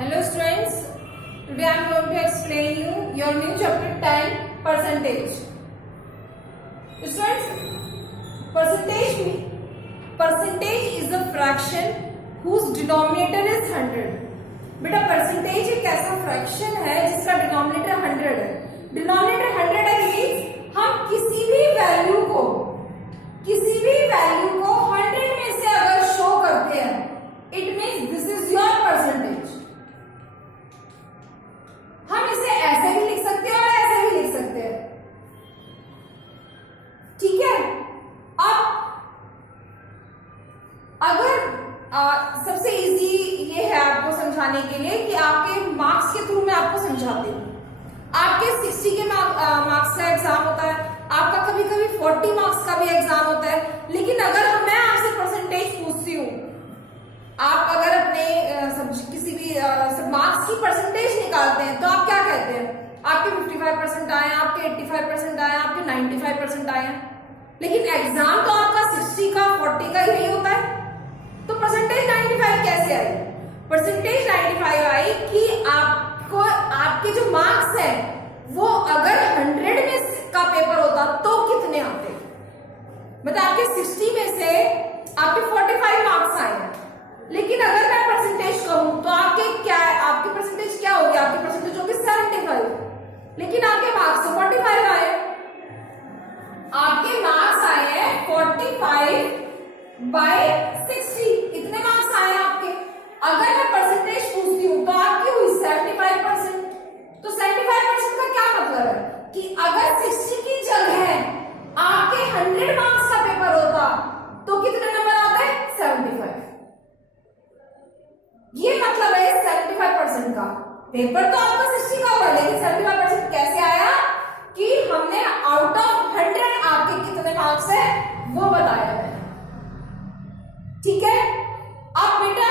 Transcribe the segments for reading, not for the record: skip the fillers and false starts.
Hello students, today I am going to explain you your new chapter 10 percentage. Students, percentage is a fraction whose denominator is 100. बेटा percentage एक ऐसा fraction है जिसका denominator 100 है. Denominator 100 है means हम किसी भी वैल्यू को 100 में से अगर शो करते हैं, it means this is your percentage. हम इसे ऐसे भी लिख सकते हैं और ऐसे भी लिख सकते हैं. ठीक है. अब अगर सबसे इजी ये है आपको समझाने के लिए कि आपके मार्क्स के थ्रू मैं आपको समझाती हूँ. आपके 60 के मार्क्स का एग्जाम होता है, आपका कभी कभी 40 मार्क्स का भी एग्जाम होता है. लेकिन अगर मैं आपसे परसेंटेज पूछती हूँ, आप अगर अपने किसी भी मार्क्स की परसेंटेज निकालते हैं तो आप क्या कहते हैं? आपके 55% आए, आपके 85% आए, आपके 95% आए हैं. लेकिन एग्जाम तो आपका 60 का 40 का यही होता है. तो परसेंटेज 95 कैसे आई? परसेंटेज 95 आई कि आपको आपके जो मार्क्स हैं वो अगर 100 में का पेपर होता तो कितने आते? मतलब आपके 60 में से आपके 45 मार्क्स आए हैं. लेकिन अगर मैं परसेंटेज कहूं तो आपकी परसेंटेज क्या होगी? आपकी परसेंटेज होगी 75. लेकिन आपके मार्क्स तो 45 आए. आपके मार्क्स आए हैं 45/60. इतने मार्क्स आए आपके. अगर मैं परसेंटेज पूछती हूं तो आपकी हुई 75%. तो 75% का क्या मतलब है कि अगर 60 की जगह आपके 100 मार्क्स का पेपर होता तो कितने नंबर आते? 75. ये मतलब है 75% का. पेपर तो आपका 60 का हुआ, लेकिन 75% कैसे आया? कि हमने आउट ऑफ 100 आपके कितने मार्क्स है वो बताया है. ठीक है. अब बेटा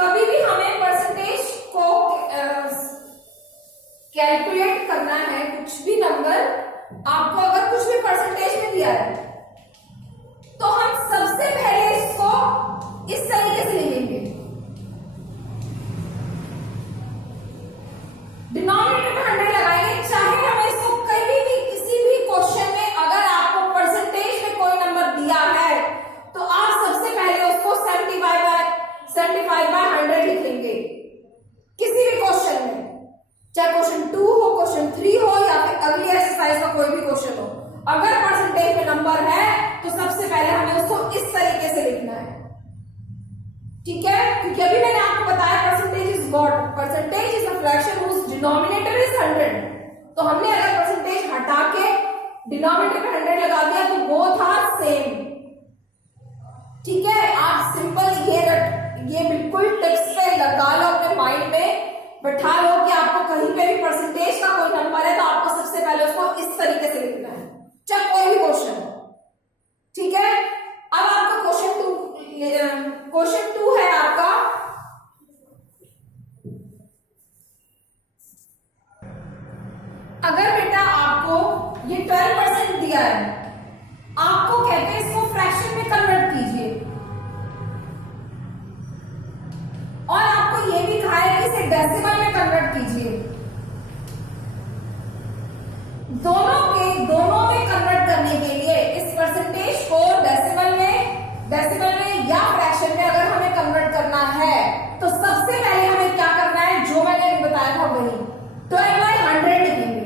कभी भी हमें परसेंटेज को कैलकुलेट करना है, कुछ भी नंबर आपको अगर कुछ भी परसेंटेज में दिया है तो हम सबसे पहले इसको इस तरीके से लिखेंगे. डिनोमिनेटर में 100 लगाएंगे. चाहे हमें इसको कहीं भी किसी भी क्वेश्चन में अगर आपको परसेंटेज में कोई नंबर दिया है तो आप सबसे पहले उसको 75/100 लिखेंगे. किसी भी क्वेश्चन में, चाहे क्वेश्चन 2 हो, क्वेश्चन 3 हो या फिर अगली एक्सरसाइज का कोई भी क्वेश्चन हो, अगर परसेंटेज में नंबर है तो सबसे पहले हमें उसको इस तरीके से लिखना है. ठीक है. क्योंकि अभी मैंने आपको बताया percentage is what? Percentage is a fraction whose denominator is 100. तो हमने अगर परसेंटेज हटा के डिनोमिनेटर पे 100 लगा दिया तो बोथ आर सेम. ठीक है. आप सिंपल ये बिल्कुल टेक्स्ट पे लगा लो, अपने माइंड में बैठा लो कि आपको कहीं पे भी परसेंटेज का कोई नंबर है तो आपको सबसे पहले उसको इस तरीके से लिखना है, चाहे कोई भी क्वेश्चन हो. ठीक है. अब आपका क्वेश्चन 2 है आपका. अगर बेटा आपको ये 12% दिया है, आपको कहते हैं इसको फ्रैक्शन में कन्वर्ट कीजिए, और आपको ये भी कहा है कि इसे डेसिमल में कन्वर्ट कीजिए. दोनों में कन्वर्ट करने के लिए इस परसेंटेज को डेसिमल में या फ्रैक्शन में अगर हमें कन्वर्ट करना है तो सबसे पहले हमें क्या करना है? जो मैंने अभी बताया था वही 12/100 लिखेंगे.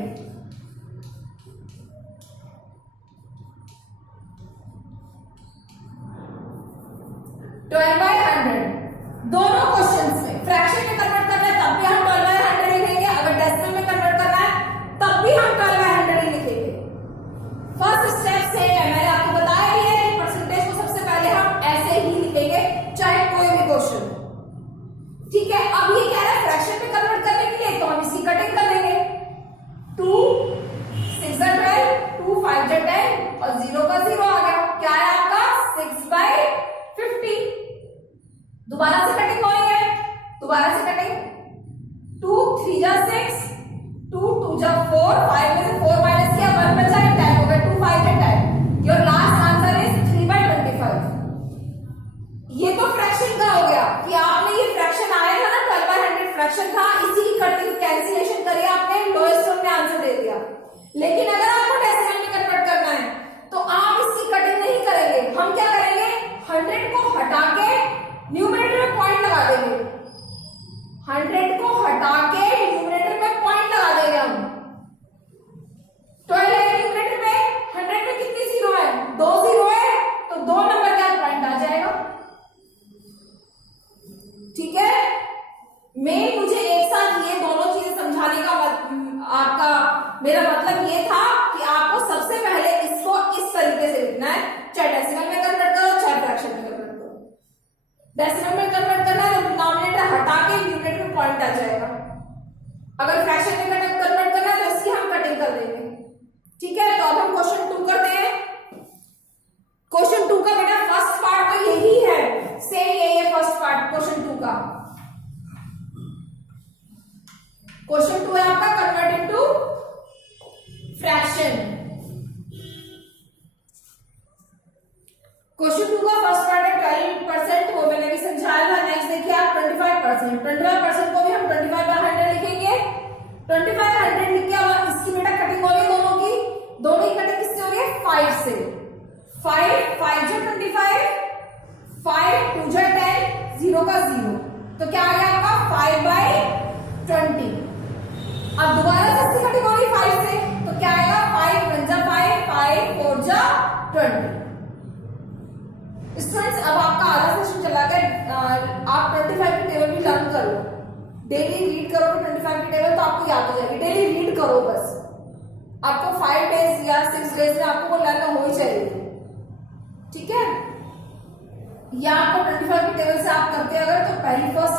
दोनों क्वेश्चंस में फ्रैक्शन में कन्वर्ट करना है तब भी हम 12/100 लिखेंगे. अगर डेसिमल में कन्वर्ट करना है तब भी हम 12/100 ही लिखेंगे. फर्स्ट स्टेप से मैंने आपको बताया भी है कि परसेंटेज को सबसे पहले हम ऐसे ही लिखेंगे, चाहे कोई भी क्वेश्चन. ठीक है. अब ये कह रहा है फ्रैक्शन में कन्वर्ट करने के लिए, तो हम इसकी कटिंग कर लेंगे. 2 6 12, 2 5 10 और 0 का 0 आ गया. क्या है आपका? 6/50. दोबारा से कटिंग होगी. दोबारा से कटिंग. 2 3 जा 6, 2 2 जा 4, 5 में से 4 माइनस किया 1 बचा, 10 हो गया. 2 5 10. Your last answer is 3/25. ये तो फ्रैक्शन का हो गया कि आपने ये फ्रैक्शन आया था ना 12/100 फ्रैक्शन था, इसी की कटिंग कैंसिलेशन करिए आपने, लोएस्ट टर्म में आंसर दे दिया। लेकिन अगर आपको डेसिमल में कन्वर्ट करना है तो आप इसकी कटिंग नहीं करेंगे, हम क्या करेंगे, 100 को हटा के न्यूमरेटर में पॉइंट लगा देंगे, 100 को हटा के न्यूमरेटर में पॉइंट लगा देंगे हम। 12 है न्यूमरेटर में, 100 में कितनी जीरो है, 2 जीरो है, तो 2 नंबर का पॉइंट आ जाएगा। ठीक है, मैं मुझे एक साथ ये दोनों चीजें समझाने का आपका मेरा मतलब ये था कि आपको सबसे पहले इसको इस तरीके से लिखना है, चाहे डेसिमल में कन्वर्ट करो चाहे फ्रैक्शन में कन्वर्ट करो। डेसिमल में कन्वर्ट करना है तो डिनोमिनेटर हटा के न्यूमरेटर में पॉइंट आ जाएगा, अगर फ्रैक्शन में कन्वर्ट करना है तो इसकी हम कटिंग कर देंगे। ठीक है, तो अब हम क्वेश्चन 2 करते हैं। क्वेश्चन 2 का बेटा फर्स्ट पार्ट तो यही है, सेम यही है फर्स्ट पार्ट क्वेश्चन 2 का। क्वेश्चन 2 है आपका कन्वर्ट इनटू फ्रैक्शन। क्वेश्चन 2 का फर्स्ट पार्ट है 12%, वो मैंने भी समझाया था। नेक्स्ट देखिए आप 25%, 25% को भी हम 25/100 लिखेंगे। 25/100 लिख के अब इसकी बेटा कटिंग होगी दोनों की कटिंग किससे होगी, 5 से। 5 5 जो 25, 5 2 जो 10, 0 का 0, तो क्या आ गया आपका 5/20। अब दोबारा से इसकी कटिंग होगी 5 से, तो क्या आएगा 5 1 जा 5, 5 4 जा 20। स्टूडेंट्स अब आपका आधा सेशन चला गया, आप 25 की टेबल भी लर्न करो, डेली रीड करोगे 25 की टेबल तो आपको याद हो जाएगी। डेली रीड करो, बस आपको 5 डेज या 6 डेज में आपको वो लर्न हो ही चाहिए। ठीक है, या आपको 25 की टेबल से आप करते अगर तो पहली फर्स्ट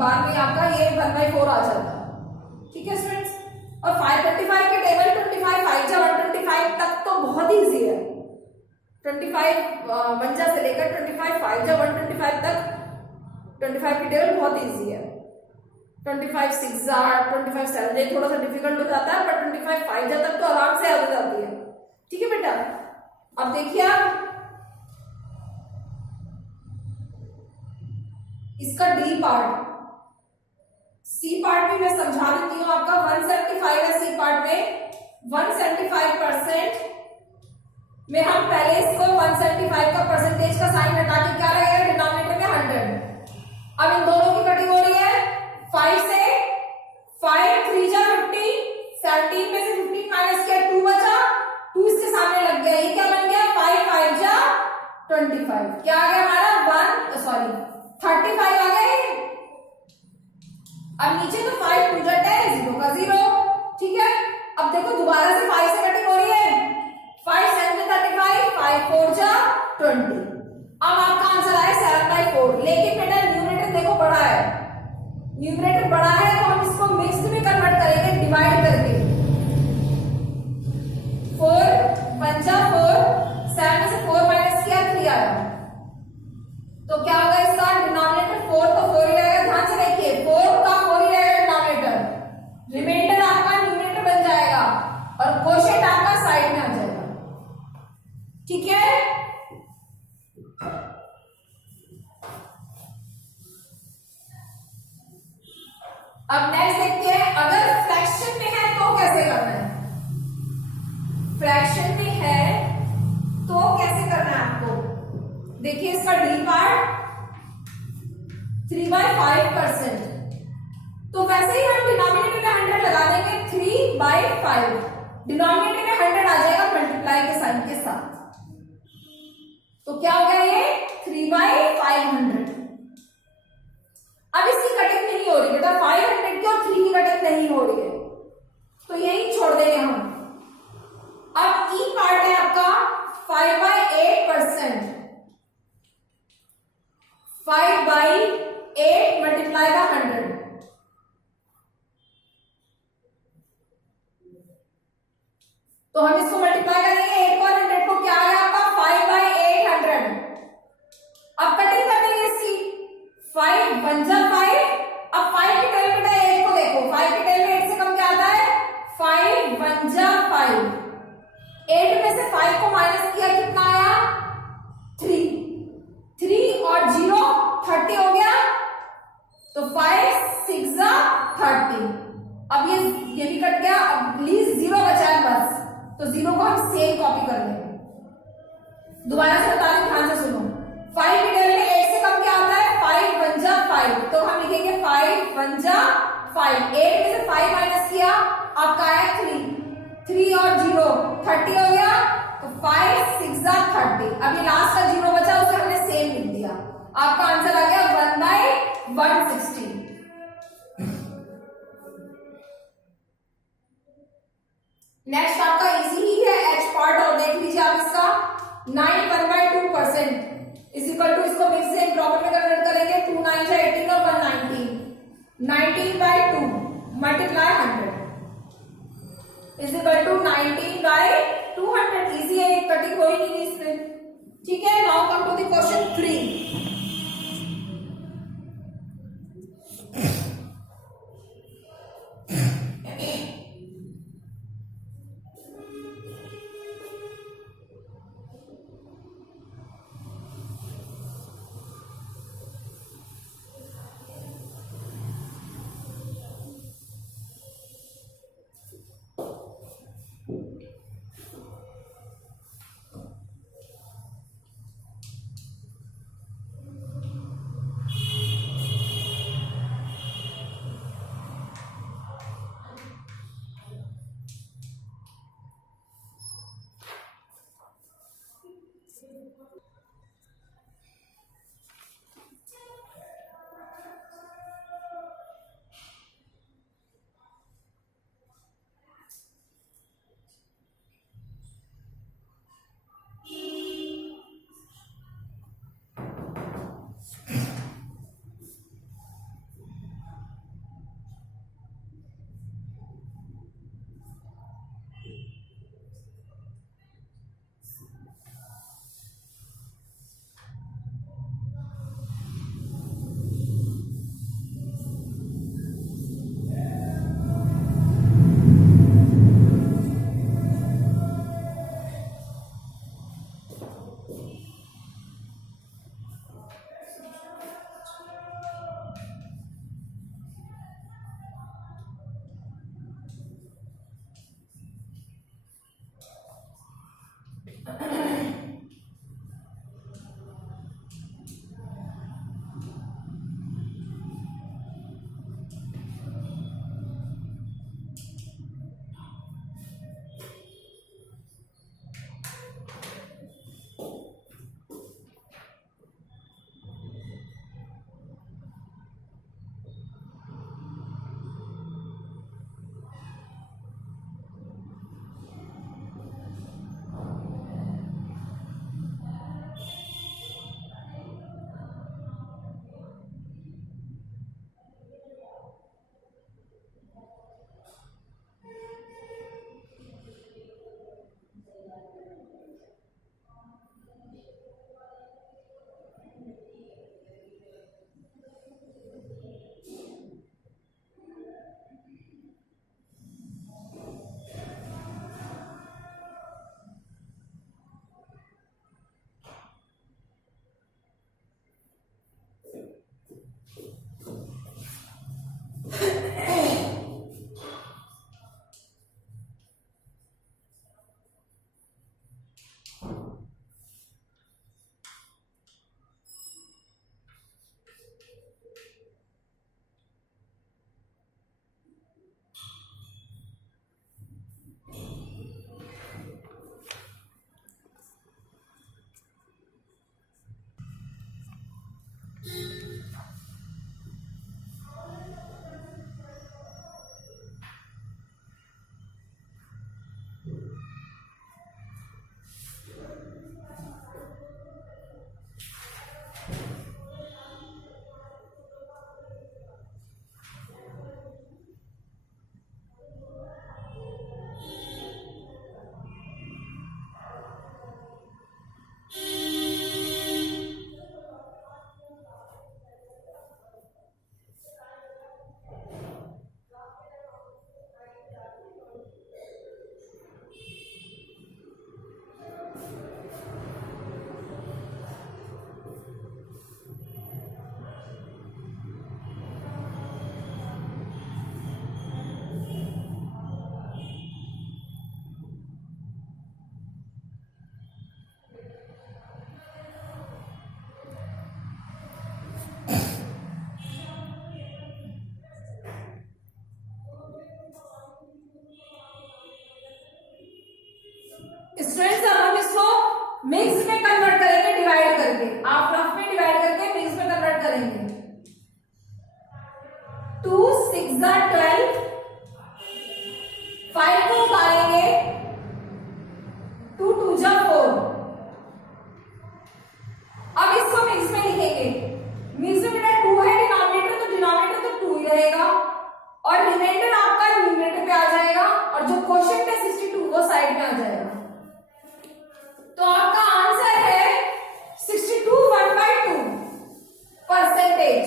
बार में आपका ये 1/4 आ जाता। ठीक है स्टूडेंट्स, और 525 के टेबल 25 5 जा 125 तक तो बहुत इजी है। 25 1 से लेकर 25 5 जा 125 तक 25 की टेबल बहुत इजी है। 25 6 जा 25 7 जा थोड़ा सा डिफिकल्ट हो जाता है, पर 25 5 जा तक तो आराम से याद हो जाती है। ठीक है बेटा, अब देखिए आप इसका डी पार्ट, सी पार्ट भी मैं समझा देती हूँ आपका। 175 है सी पार्ट में, 175% में हम पहले इसको 175 का परसेंटेज का साइन हटा के क्या रहेगा, डिनोमिनेटर में 100। अब इन दोनों की कटिंग हो रही है 5 से, 5 3 जा 15, 17 में से 15 माइनस किया 2 बचा, 2 इसके सामने लग गया, ये क्या बन गया 5 5 जा 25, क्या आ गया हमारा 35 आ गए। अब नीचे तो 5 2 जा 10, 0 का 0। ठीक है, अब देखो दोबारा से 5 से कटिंग हो रही है, 5 7 जा 35, 5 4 जा 20। अब आपका आंसर आया 7/4। लेकिन बेटा न्यूमरेटर देखो बड़ा है, न्यूमरेटर बड़ा है तो हम इसको मिक्स्ड में कन्वर्ट करेंगे, डिवाइड करके। 4 1 जा 4, 7 में से 4 माइनस किया 3 आया, तो क्या होगा इसका डिनोमिनेटर 4 तो 4 ही रहेगा। ध्यान से देखिए 4 का 4 ही रहेगा डिनोमिनेटर, रिमाइंडर आपका न्यूमरेटर बन जाएगा और क्वोशिएंट आपका साइड में आ जाएगा। ठीक है, अब नेक्स्ट देखते हैं अगर फ्रैक्शन में है तो कैसे करना है। फ्रैक्शन में है तो कैसे करना है आपको, देखिए इसका डी पार्ट 3/5%, तो वैसे ही हम डिनोमिनेटर में 100 लगा देंगे, 3/5 डिनोमिनेटर में 100 आ जाएगा मल्टीप्लाई के साइन के साथ, तो क्या हो गया ये 3/500। अब इसकी कटिंग नहीं हो रही बेटा, 500 की और 3 की कटिंग नहीं हो रही है, तो यही छोड़ देंगे हम। अब ई पार्ट है आपका 5/8%, 5/8 मल्टीप्लाई बाय 100, तो हम इसको मल्टीप्लाई करेंगे 8 और 100 को, क्या आ गया आपका 5/800। अब कटिंग कर देंगे इसकी, 5 1 जा 5, अब 5 की टेल में 8 को देखो, 5 की टेल में 8 से कम क्या आता है 5 1 जा 5, 8 में से 5 को माइनस किया कितना आया 3, 3 और 0 30 हो गया, तो 5 6 जा कट गया, अब प्लीज 0 बचा है बस, तो 0 को हम सेम कॉपी कर लेंगे। दोबारा से बता रही हूं, ध्यान से सुनो। 5 की टेबल में 8 से कम क्या आता है, 5 1 जा 5, तो हम लिखेंगे 5 1 जा 5। 8 में से 5 माइनस किया, आपका आया 3, 3 और 0 30 हो गया, तो 5 6 जा 30। अभी लास्ट का 0 बचा, उसे हमने सेम लिख दिया, आपका आंसर आ गया 1/160। नेक्स्ट आपका इजी ही है, एच पार्ट, और देख लीजिए आप इसका 9 1/2% इज इक्वल टू, इसको मिक्स से इम्प्रॉपर में कन्वर्ट करेंगे, 2 9 से 18 और 119, 19/2 multiply 100 is equal to 19/200। Easy है, कटिंग कोई नहीं इसमें, ठीक है। Now come to the question 3। 6 जा 12, 5 को उतारेंगे, 2 2 जा 4। अब इसको मिक्स में लिखेंगे, मिक्स में बेटा 2 है डिनोमिनेटर, तो डिनोमिनेटर तो 2 ही रहेगा और रिमाइंडर आपका न्यूमरेटर पे आ जाएगा और जो क्वोशिएंट है 62 वो साइड में आ जाएगा। तो आपका आंसर है 62 1/2 परसेंटेज।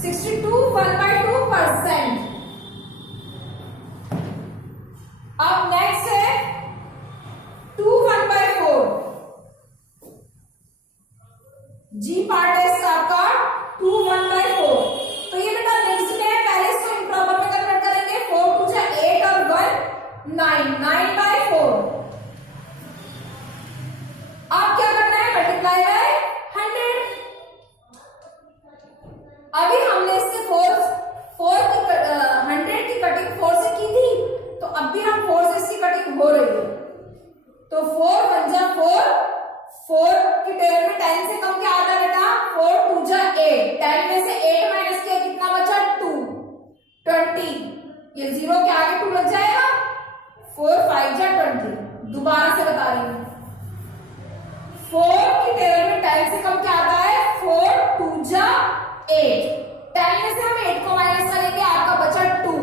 62 1/2%। अब नेक्स्ट है 2 1/4। जी पार्ट है इसका आपका 2 1/4। तो ये बेटा नेक्स्ट में है, पहले इसको इम्प्रॉपर में कन्वर्ट करेंगे। 4 2 जा 8 और 1 9, 9/4। अब क्या करना है, मल्टीप्लाई बाय 100। अभी हमने इससे 4 की 100 की कटिंग 4 से की थी, तो अब भी हम 4 से इसकी कटिंग हो रही है। तो 4 1 जा 4, 4 की टेबल में 10 से कम क्या आता है बेटा, 4 2 जा 8, 10 में से 8 माइनस किया कितना बचा 2, 20। ये 0 के आगे 2 लग जाएगा, 4 5 जा 20। दोबारा से बता रही हूं, 4 की टेबल में 10 से कम क्या आता है, 4 2 जा 8, 10 में से हम 8 को माइनस करेंगे, आपका बचा 2,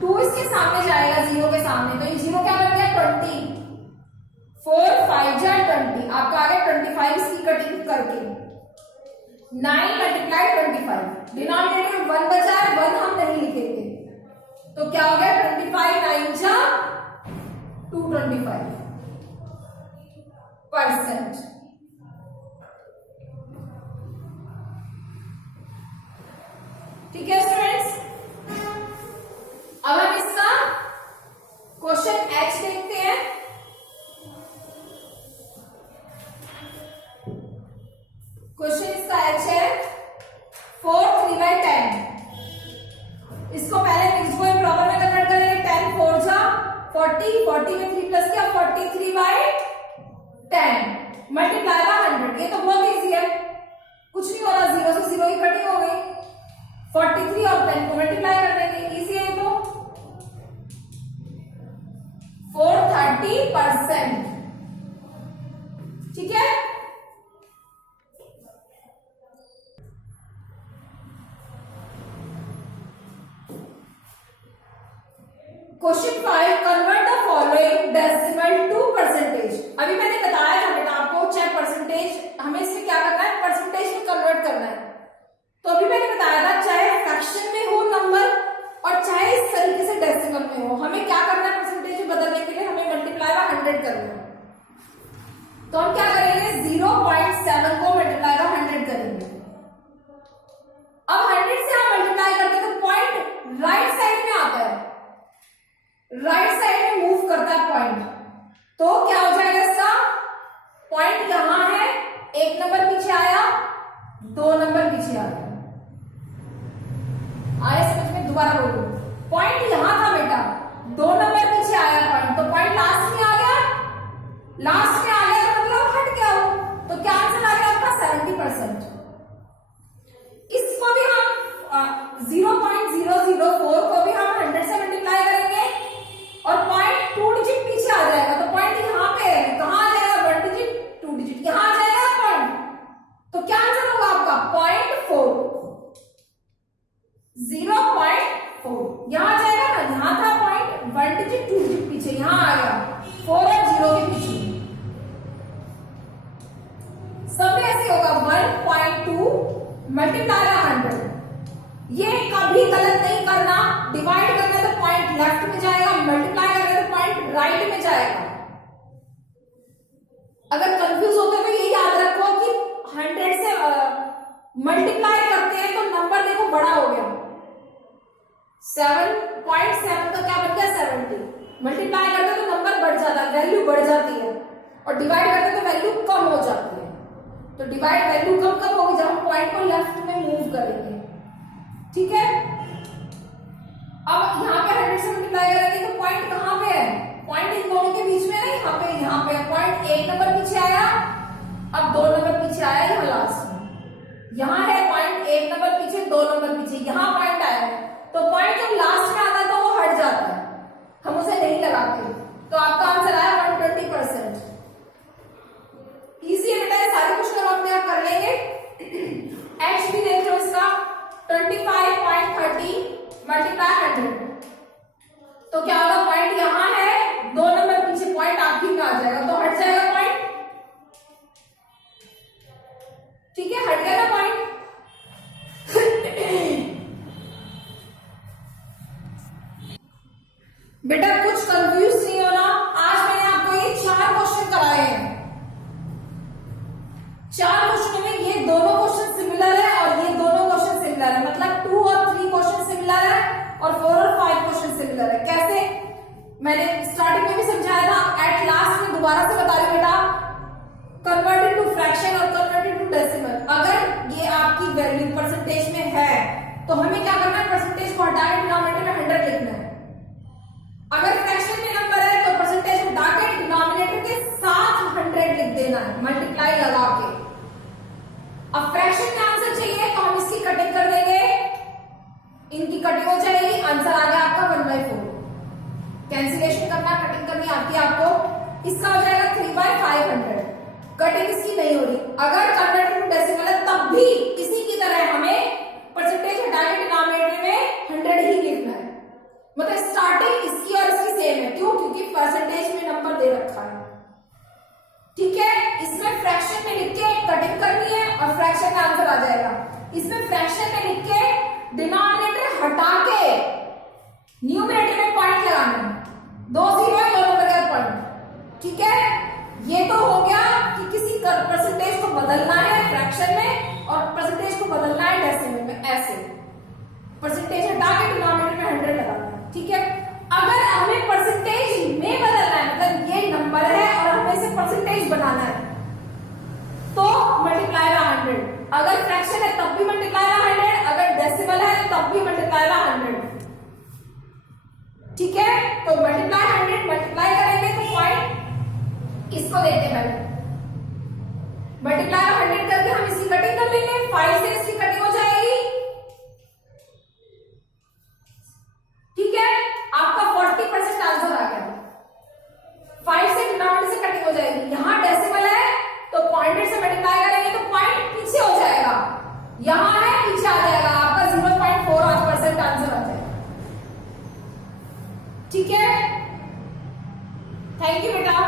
2 इसके सामने जाएगा 0 के सामने, तो ये 0 क्या बन गया 20, 4 5 जा 20, आपका आ गया 25 इसकी कटिंग करके। 9 मल्टीप्लाई 25, डिनोमिनेटर में 1 बचा है, 1 हम नहीं लिखेंगे, तो क्या हो गया 25 9 जा 225 %। ठीक है स्टूडेंट्स, अब हम इसका क्वेश्चन H देखते हैं। क्वेश्चन इसका H है 4 3/10। इसको पहले मिक्स को प्रॉपर में कन्वर्ट करेंगे, 10 4 जा 40, 40 में 3 प्लस किया 43/10 मल्टीप्लाई बाय 100। ये तो बहुत इजी है, कुछ नहीं हो रहा, 0 से 0 की कटिंग हो गई, 43 और 10 को मल्टीप्लाई कर देंगे, इजी है। तो 430%। ठीक है, question 5, convert the following decimal to percentage. अभी मैंने बताया था बेटा आपको, चाहे परसेंटेज हमें इससे क्या करना है, परसेंटेज में कन्वर्ट करना है। तो अभी मैंने बताया था चाहे फ्रैक्शन में हो नंबर और चाहे इस तरीके से डेसिमल में हो, हमें क्या करना है परसेंटेज में बदलने के लिए, हमें मल्टीप्लाई बाय 100 करना है। तो हम क्या करेंगे, 0.7 को मल्टीप्लाई बाय 100 करेंगे। अब 100 से हम मल्टीप्लाई करते हैं तो पॉइंट राइट साइड में आता है, राइट साइड में मूव करता है पॉइंट, तो क्या हो जाएगा इसका, पॉइंट यहां है, 1 नंबर पीछे आया, 2 नंबर पीछे आ गया। आए समझ में, दोबारा बोलो, पॉइंट यहां था बेटा, 2 नंबर पीछे आया पॉइंट, तो पॉइंट लास्ट में आ गया, लास्ट में आ गया तो मतलब हट गया हो, तो क्या आंसर आ गया आपका 70%। इसको भी हम 0.004 को भी हम 100 से मल्टीप्लाई करेंगे और पॉइंट 2 डिजिट पीछे आ जाएगा, तो पॉइंट यहां पे है, कहां आ जाएगा 1 डिजिट 2 डिजिट यहां आ जाएगा पॉइंट, तो क्या आंसर होगा आपका 0.4, 0.4 यहां आ जाएगा ना, यहां था पॉइंट 1 डिजिट 2 डिजिट पीछे, यहां आ गया 4 और 0 के पीछे, सब में ऐसे होगा 1.2 मल्टीप्लाई 100। ये कभी गलत नहीं करना, डिवाइड करना है तो पॉइंट लेफ्ट में जाएगा, मल्टीप्लाई करना है तो पॉइंट राइट में जाएगा। अगर कंफ्यूज होते हो तो ये याद रखो कि 100 से मल्टीप्लाई करते हैं तो नंबर देखो बड़ा हो गया, 7.7 का क्या बन गया 70, मल्टीप्लाई करते तो नंबर बढ़ जाता है, वैल्यू बढ़ जाती है, और डिवाइड करते तो वैल्यू कम हो जाती है। तो डिवाइड वैल्यू कब होगी, जब हम पॉइंट को लेफ्ट में मूव करेंगे। ठीक है, अब यहाँ पे 100 से मल्टीप्लाई करेंगे तो पॉइंट कहां पे है, पॉइंट इन दोनों के बीच में है, यहाँ पे पॉइंट 1 नंबर पीछे आया, अब 2 नंबर पीछे आया, यहाँ लास्ट में, यहाँ है पॉइंट 1 मल्टीप्लाई 100, तो क्या होगा, पॉइंट यहां है, 2 नंबर पीछे पॉइंट आखिर में आ जाएगा, तो हट जाएगा पॉइंट। ठीक है, हट गया ना पॉइंट। बेटा कुछ कंफ्यूज नहीं होना, आज मैंने आपको ये 4 क्वेश्चन कराए हैं। 4 क्वेश्चनों में ये दोनों क्वेश्चन सिमिलर है और ये दोनों क्वेश्चन सिमिलर है, मतलब 2 और 3 क्वेश्चन सिमिलर है और 4 और 5 क्वेश्चन सिमिलर है। कैसे, मैंने स्टार्टिंग में भी समझाया था, एट लास्ट में दोबारा से बता रही हूं बेटा, कन्वर्टेड टू फ्रैक्शन और कन्वर्टेड टू डेसिमल। अगर ये आपकी वैल्यू परसेंटेज में है तो हमें क्या करना है, परसेंटेज को हटा के डिनोमिनेटर में 100 लिखना है। अगर फ्रैक्शन में नंबर है तो परसेंटेज हटा के डिनोमिनेटर के साथ 100 लिख देना है, मल्टीप्लाई लगा के। अब फ्रैक्शन का आंसर चाहिए तो हम इसकी कटिंग कर देंगे, इनकी कटिंग हो जाएगी, आंसर आ गया आपका 1/4। कैंसिलेशन करना, कटिंग करनी आती है आपको, इसका हो जाएगा 3/500। कटिंग इसकी नहीं हो रही। अगर कन्वर्टेड टू डेसिमल है तब भी इसी की तरह हमें परसेंटेज हटा के डिनोमिनेटर में 100 ही लिखना है, मतलब स्टार्टिंग इसकी और इसकी सेम है। क्यों? क्योंकि परसेंटेज में नंबर दे रखा है। ठीक है, इसमें फ्रैक्शन में लिख के कटिंग करनी है और फ्रैक्शन का आंसर आ जाएगा। इसमें फ्रैक्शन में लिख के डिनोमिनेटर हटा के न्यूमरेटर में पॉइंट लगाना है, 2 0 है, दोनों का पॉइंट। ठीक है, ये तो हो गया कि किसी परसेंटेज को बदलना है फ्रैक्शन में और परसेंटेज को बदलना है डेसिमल में। ऐसे परसेंटेज हटा के डिनोमिनेटर में 100 लगाना है। ठीक है, अगर हमें परसेंटेज में बदलना है, मतलब ये नंबर है और हमें इसे परसेंटेज बनाना है, तो मल्टीप्लाई बाय 100। अगर फ्रैक्शन है तब भी मल्टीप्लाई बाय 100, अगर डेसिमल है तब भी मल्टीप्लाई बाय 100। ठीक है, तो मल्टीप्लाई 100 मल्टीप्लाई करेंगे तो पॉइंट इसको देते हैं, मल्टीप्लाई 100 करके हम इसकी कटिंग कर लेंगे, 5 से इसकी कटिंग हो जाएगी। ठीक है, आपका 40% आंसर आ गया। 5 से डिनोमिनेटर से कटिंग हो जाएगी, यहां डेसिमल है तो पॉइंट से मल्टीप्लाई करेंगे तो पॉइंट पीछे हो जाएगा, यहां है पीछे आ जाएगा, आपका 0.48% आंसर आ जाएगा। ठीक है, थैंक यू बेटा।